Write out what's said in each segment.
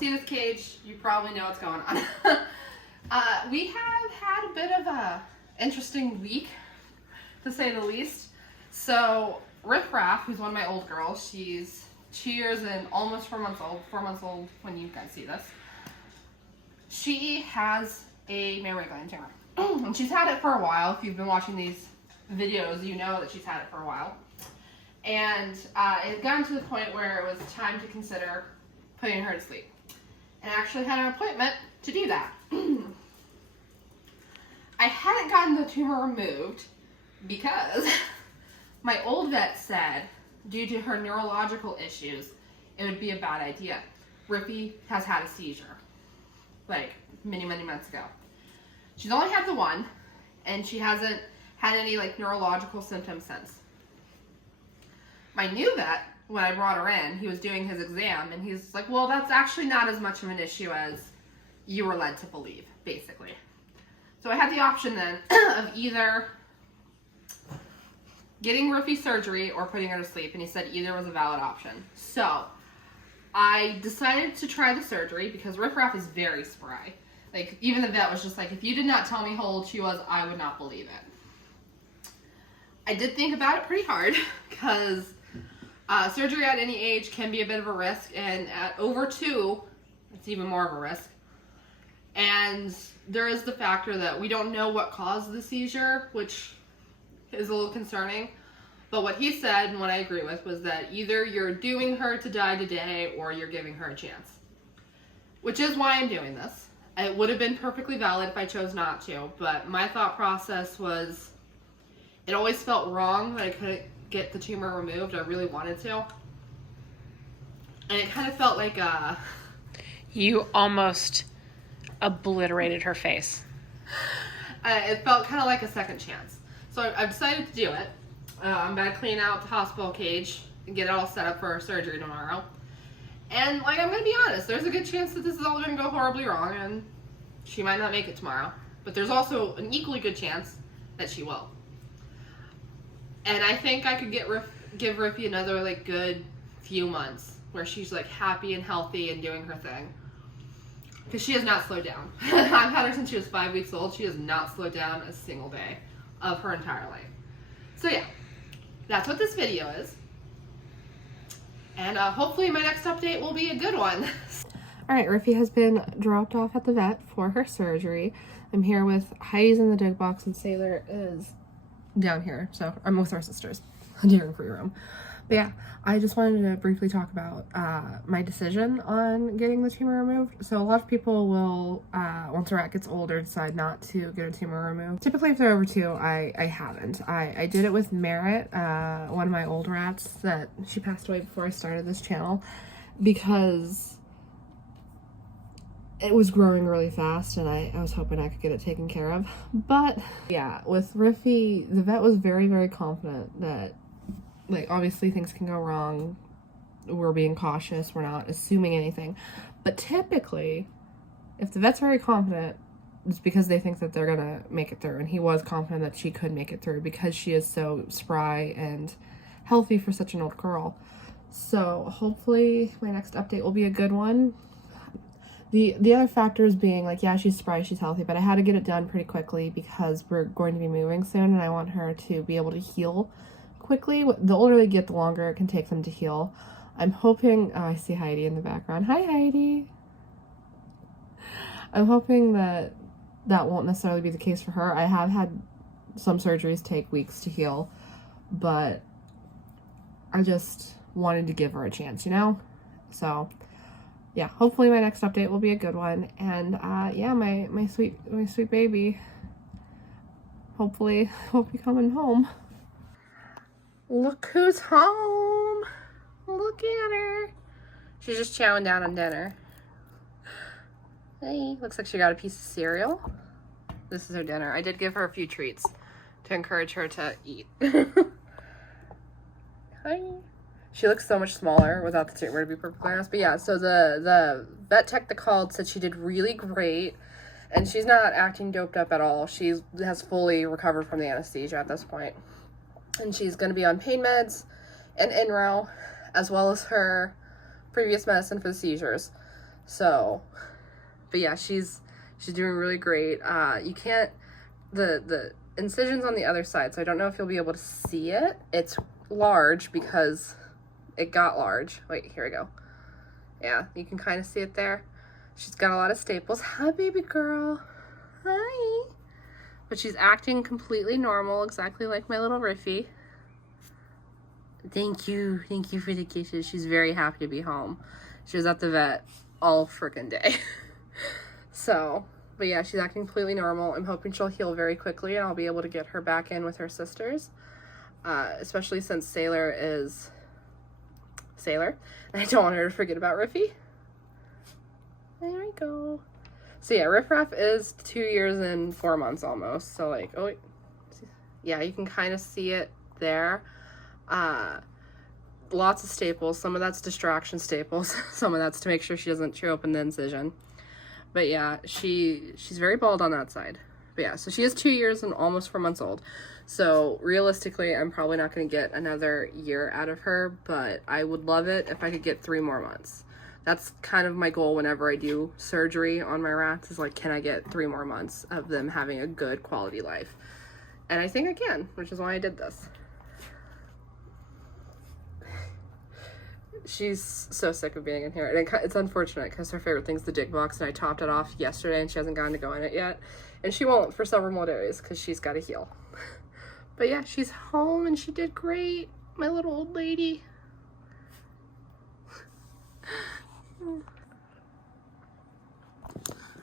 see this cage, you probably know what's going on. We have had a bit of a interesting week, to say the least. So RiffRaff, who's one of my old girls, she's 2 years and almost 4 months old when you guys see this. She has a mammary gland tumor. And she's had it for a while. If you've been watching these videos, you know that she's had it for a while. And it had gotten to the point where it was time to consider putting her to sleep. And I actually had an appointment to do that. I hadn't gotten the tumor removed because my old vet said, due to her neurological issues, it would be a bad idea. Rippy has had a seizure, like many, many months ago. She's only had the one, and she hasn't had any like neurological symptoms since. My new vet, when I brought her in, he was doing his exam, and he's like, well, that's actually not as much of an issue as you were led to believe, basically. So I had the option then of either getting Riffy surgery or putting her to sleep, and he said either was a valid option. So I decided to try the surgery because RiffRaff is very spry. Like, even the vet was just like, if you did not tell me how old she was, I would not believe it. I did think about it pretty hard because surgery at any age can be a bit of a risk, and at over 2, it's even more of a risk. And there is the factor that we don't know what caused the seizure, which is a little concerning. But what he said, and what I agree with, was that either you're doing her to die today or you're giving her a chance. Which is why I'm doing this. It would have been perfectly valid if I chose not to, but my thought process was, it always felt wrong that I couldn't get the tumor removed. I really wanted to. And it kind of felt like You almost obliterated her face. It felt kind of like a second chance. So I decided to do it. I'm going to clean out the hospital cage and get it all set up for her surgery tomorrow. And, like, I'm going to be honest, there's a good chance that this is all going to go horribly wrong and she might not make it tomorrow. But there's also an equally good chance that she will. And I think I could give Riffy another, like, good few months where she's, like, happy and healthy and doing her thing. Because she has not slowed down. I've had her since she was 5 weeks old. She has not slowed down a single day of her entire life. So, yeah, that's what this video is. And hopefully my next update will be a good one. All right, Riffy has been dropped off at the vet for her surgery. I'm here with Heidi's in the dig box, and Sailor is down here. So I'm with our sisters here in free room. But yeah, I just wanted to briefly talk about my decision on getting the tumor removed. So a lot of people will, once a rat gets older, decide not to get a tumor removed. Typically, if they're over 2, I haven't. I did it with Merritt, one of my old rats that she passed away before I started this channel, because it was growing really fast and I was hoping I could get it taken care of. But yeah, with Riffy, the vet was very, very confident that, like, obviously things can go wrong. We're being cautious. We're not assuming anything. But typically, if the vet's very confident, it's because they think that they're going to make it through. And he was confident that she could make it through because she is so spry and healthy for such an old girl. So hopefully my next update will be a good one. The other factors being, like, yeah, she's spry, she's healthy, but I had to get it done pretty quickly because we're going to be moving soon and I want her to be able to heal quickly. The older they get, the longer it can take them to heal. I'm hoping, oh, I see Heidi in the background. Hi, Heidi. I'm hoping that that won't necessarily be the case for her. I have had some surgeries take weeks to heal, but I just wanted to give her a chance, you know? So yeah, hopefully my next update will be a good one. And yeah, my sweet baby hopefully will be coming home. Look who's home. Look at her. She's just chowing down on dinner. Hey, looks like she got a piece of cereal. This is her dinner. I did give her a few treats to encourage her to eat. Hi. She looks so much smaller without the tumor, to be perfectly honest. But yeah, so the vet tech that called said she did really great. And she's not acting doped up at all. She has fully recovered from the anesthesia at this point. And she's going to be on pain meds and Enro, as well as her previous medicine for the seizures. So, but yeah, she's doing really great. You can't, the incision's on the other side, so I don't know if you'll be able to see it. It's large because it got large. Wait, here we go. Yeah, you can kind of see it there. She's got a lot of staples. Hi, baby girl. Hi. But she's acting completely normal, exactly like my little Riffy. Thank you for the kisses. She's very happy to be home. She was at the vet all freaking day. So, but yeah, she's acting completely normal. I'm hoping she'll heal very quickly and I'll be able to get her back in with her sisters. Especially since Sailor is Sailor. And I don't want her to forget about Riffy. There we go. So yeah, RiffRaff is 2 years and 4 months almost. So like, oh, yeah, you can kind of see it there. Lots of staples. Some of that's distraction staples. Some of that's to make sure she doesn't chew open the incision. But yeah, she's very bald on that side. But yeah, so she is 2 years and almost 4 months old. So realistically, I'm probably not going to get another year out of her, but I would love it if I could get 3 more months. That's kind of my goal whenever I do surgery on my rats, is like, can I get 3 more months of them having a good quality life? And I think I can, which is why I did this. She's so sick of being in here, and it's unfortunate because her favorite thing's the dig box, and I topped it off yesterday and she hasn't gotten to go in it yet, and she won't for several more days because she's got to heal. But yeah, she's home and she did great, my little old lady.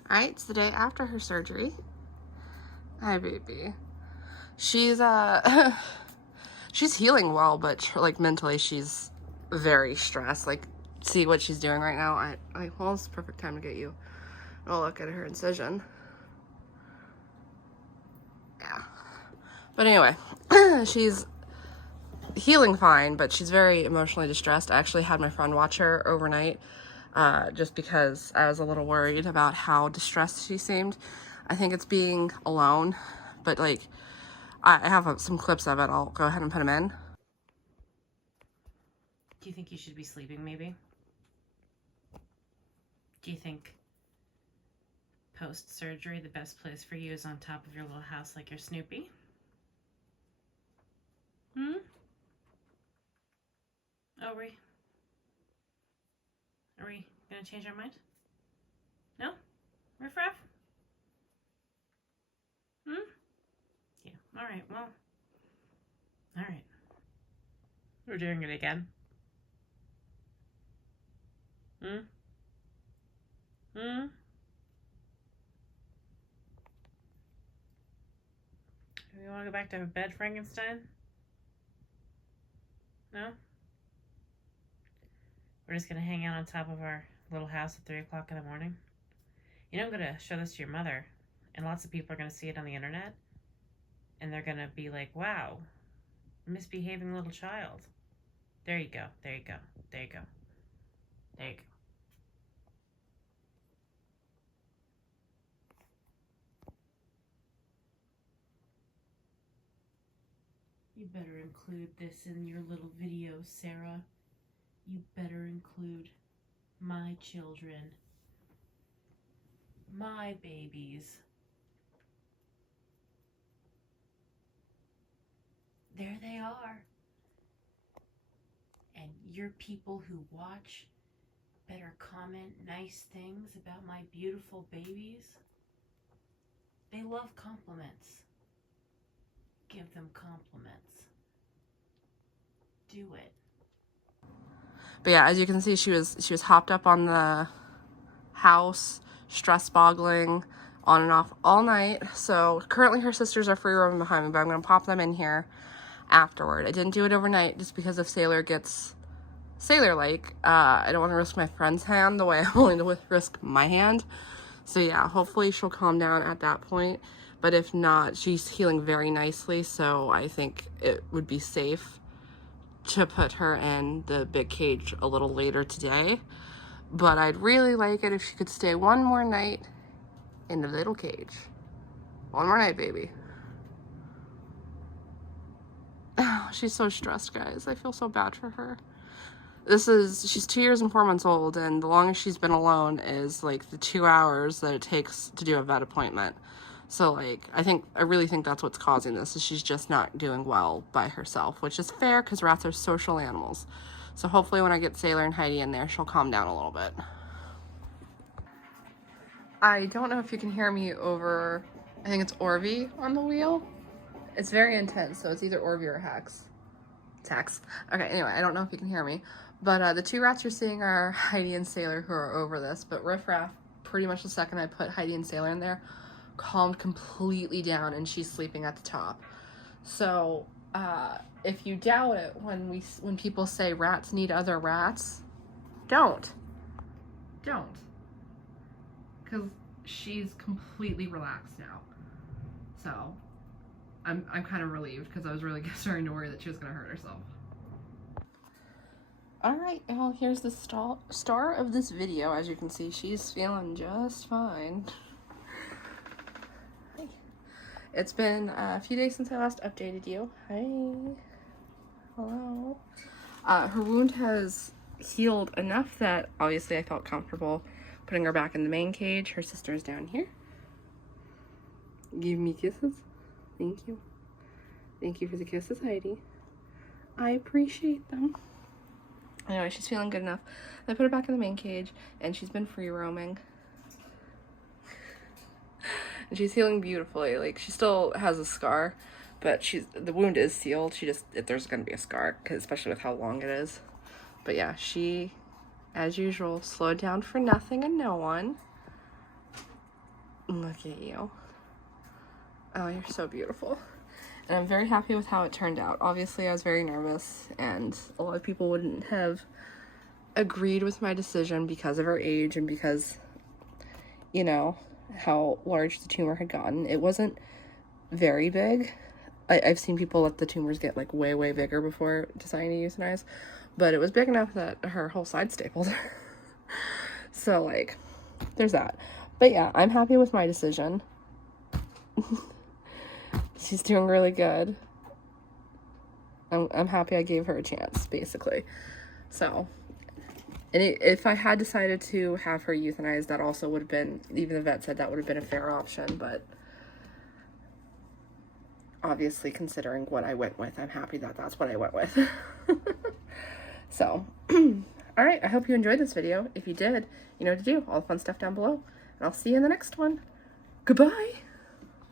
Alright, it's the day after her surgery. Hi, baby. She's she's healing well, but like mentally she's very stressed. Like, see what she's doing right now. Well, it's the perfect time to get you. Oh, look at her incision. Yeah. But anyway, she's healing fine, but she's very emotionally distressed. I actually had my friend watch her overnight, just because I was a little worried about how distressed she seemed. I think it's being alone, but like, I have some clips of it. I'll go ahead and put them in. Do you think you should be sleeping, maybe? Do you think post-surgery the best place for you is on top of your little house like your Snoopy? Are we gonna change our mind? No? RiffRaff? Yeah, alright, well. Alright. We're doing it again. You want to go back to bed, Frankenstein? No? We're just going to hang out on top of our little house at 3 o'clock in the morning? You know, I'm going to show this to your mother, and lots of people are going to see it on the internet, and they're going to be like, wow, misbehaving little child. There you go, there you go, there you go, there you go. You better include this in your little video, Sarah. You better include my children, my babies. There they are. And your people who watch better comment nice things about my beautiful babies. They love compliments. Give them compliments. Do it. But yeah, as you can see, she was hopped up on the house, stress boggling, on and off all night. So currently her sisters are free roaming behind me, but I'm gonna pop them in here afterward. I didn't do it overnight just because if Sailor gets Sailor-like, I don't want to risk my friend's hand the way I'm willing to risk my hand. So yeah, hopefully she'll calm down at that point. But if not, she's healing very nicely, so I think it would be safe to put her in the big cage a little later today. But I'd really like it if she could stay one more night in the little cage. One more night, baby. Oh, she's so stressed, guys. I feel so bad for her. she's 2 years and 4 months old, and the longest she's been alone is like the 2 hours that it takes to do a vet appointment. So like, I really think that's what's causing this, is she's just not doing well by herself, which is fair because rats are social animals. So hopefully when I get Sailor and Heidi in there, she'll calm down a little bit. I don't know if you can hear me over, I think it's Orvie on the wheel. It's very intense, so it's either Orvie or Hex. It's Hex. Okay, anyway, I don't know if you can hear me. But the 2 rats you're seeing are Heidi and Sailor, who are over this. But RiffRaff, pretty much the second I put Heidi and Sailor in there, calmed completely down, and she's sleeping at the top. So if you doubt it, when people say rats need other rats, don't. Because she's completely relaxed now. So I'm kind of relieved, because I was really starting to worry that she was going to hurt herself. Alright, well, here's the star of this video. As you can see, she's feeling just fine. Hi. It's been a few days since I last updated you. Hi. Hello. Her wound has healed enough that obviously I felt comfortable putting her back in the main cage. Her sister's down here. Give me kisses. Thank you. Thank you for the kisses, Heidi. I appreciate them. Anyway, she's feeling good enough. I put her back in the main cage, and she's been free roaming. And she's healing beautifully. Like, she still has a scar, but the wound is sealed. There's gonna be a scar, especially with how long it is. But yeah, she, as usual, slowed down for nothing and no one. Look at you. Oh, you're so beautiful. And I'm very happy with how it turned out. Obviously, I was very nervous, and a lot of people wouldn't have agreed with my decision because of her age and because, you know, how large the tumor had gotten. It wasn't very big. I've seen people let the tumors get like way, way bigger before deciding to euthanize, but it was big enough that her whole side stapled. So like, there's that. But yeah, I'm happy with my decision. She's doing really good. I'm happy I gave her a chance, basically. So, and if I had decided to have her euthanized, that also would have been, even the vet said that would have been a fair option, but obviously considering what I went with, I'm happy that that's what I went with. So, alright, I hope you enjoyed this video. If you did, you know what to do. All the fun stuff down below. And I'll see you in the next one. Goodbye!